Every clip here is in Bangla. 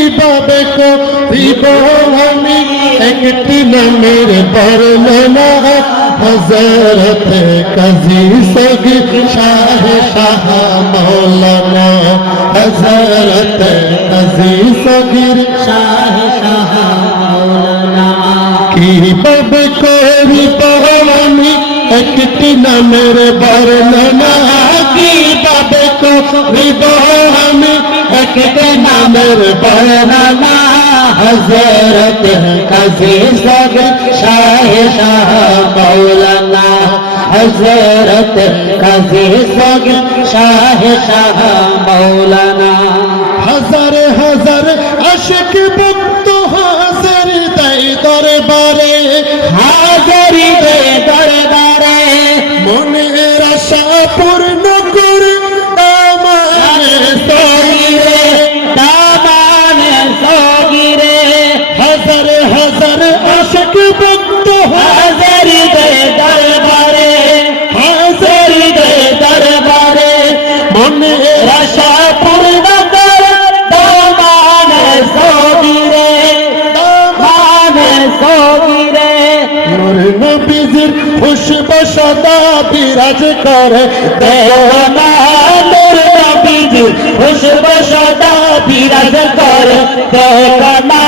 কিভাবে করিব আমি একটি নামের বর্ণনা হযরত কাজী সগীর শাহ শাহ মাওলানা হযরত কাজী সগীর শাহ শাহ মাওলানা কিভাবে করিব আমি একটি নামের বর্ণনা কিভাবে করিব আমি একটি নামের বর্ণনা হযরত কাজী সগীর শাহ শাহ মাওলানা হযরত কাজী সগীর শাহ শাহ মাওলানা হাজার হাজার আশিক ভক্ত হাজার দেয় দরবারে হাজার দেয় দরবারে মনের আশা পূর্ণ করে দামানে সগীরে দামানে সগীরে হাজার হাজার আশিক ভক্ত হাজার দেয় দরবারে হাজার দেয় দরবারে মনের আশা পূর্ণ করে দামানে সগীরে দামানে সগীরে নূর নবীজির খুশবু সদা বিরাজ করে দেওয়ানা নূর নবীজির খুশবু সদা বিরাজ করে দেওয়ানা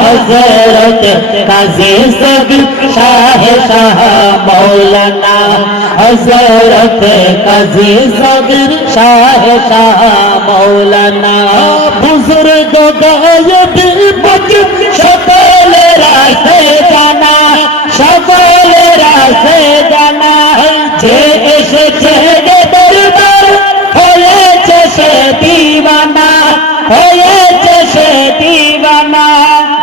হযরত কাজী সগীর শাহ শাহ মাওলানা হযরত কাজী সগীর শাহ শাহ মাওলানা বুজুর্গ গায়েব বকর সকলের রাস্তে জানা সকলের রাস্তে জানা যে এসেছে দরবার হয়েছে সে দিওয়ানা হয়েছে সে দিওয়ানা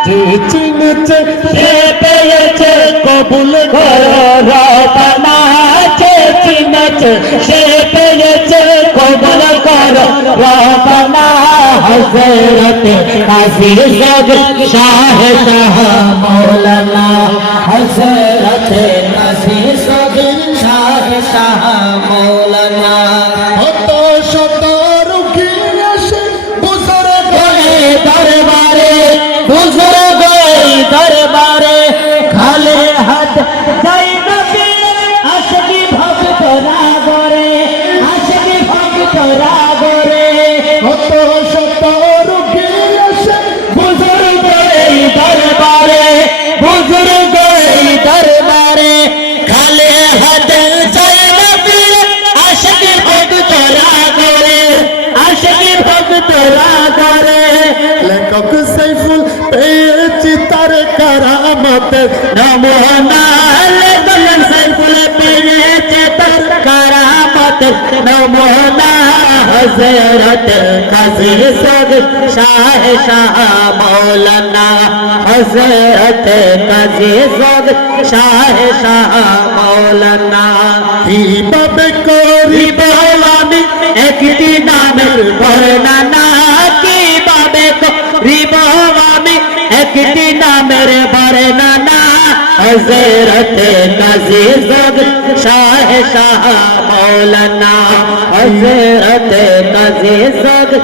যে চিনেছে সে পেয়েছে কবুল করো রব্বানা যে চিনেছে সে পেয়েছে কবুল করো রব্বানা হযরত কাজী সগীর শাহ শাহ মাওলানা হযরত কাজী সগীর শাহ শাহ মাওলানা কত শত রুগী আসে বুজুর্গ দরবারে বুজুর্গ দরবারে খালি হাত যাই নবী আশিকি ভক্তরা গরে আশিকি ভক্তরা গরে কত শত রুগী আসে বুজুর্গ দরবারে বুজুর্গ দরবারে খালি হাত যাই নবী আশিকি ভক্তরা গরে আশিকি ভক্তরা গরে লেখক সাইফুল পেয়েছি তার কারামতের নমুনা লেখক সাইফুল পেয়েছি তার কারামতের নমুনা হযরত কাজী সগীর শাহ শাহ মাওলানা হযরত কাজী সগীর শাহ শাহ মাওলানা কিভাবে করিব আমি একটি নামের বর্ণনা কিভাবে করিব আমি একটি নামের বর্ণনা হযরত কাজী সগীর শাহ শাহ মাওলানা হযরত কাজী সগীর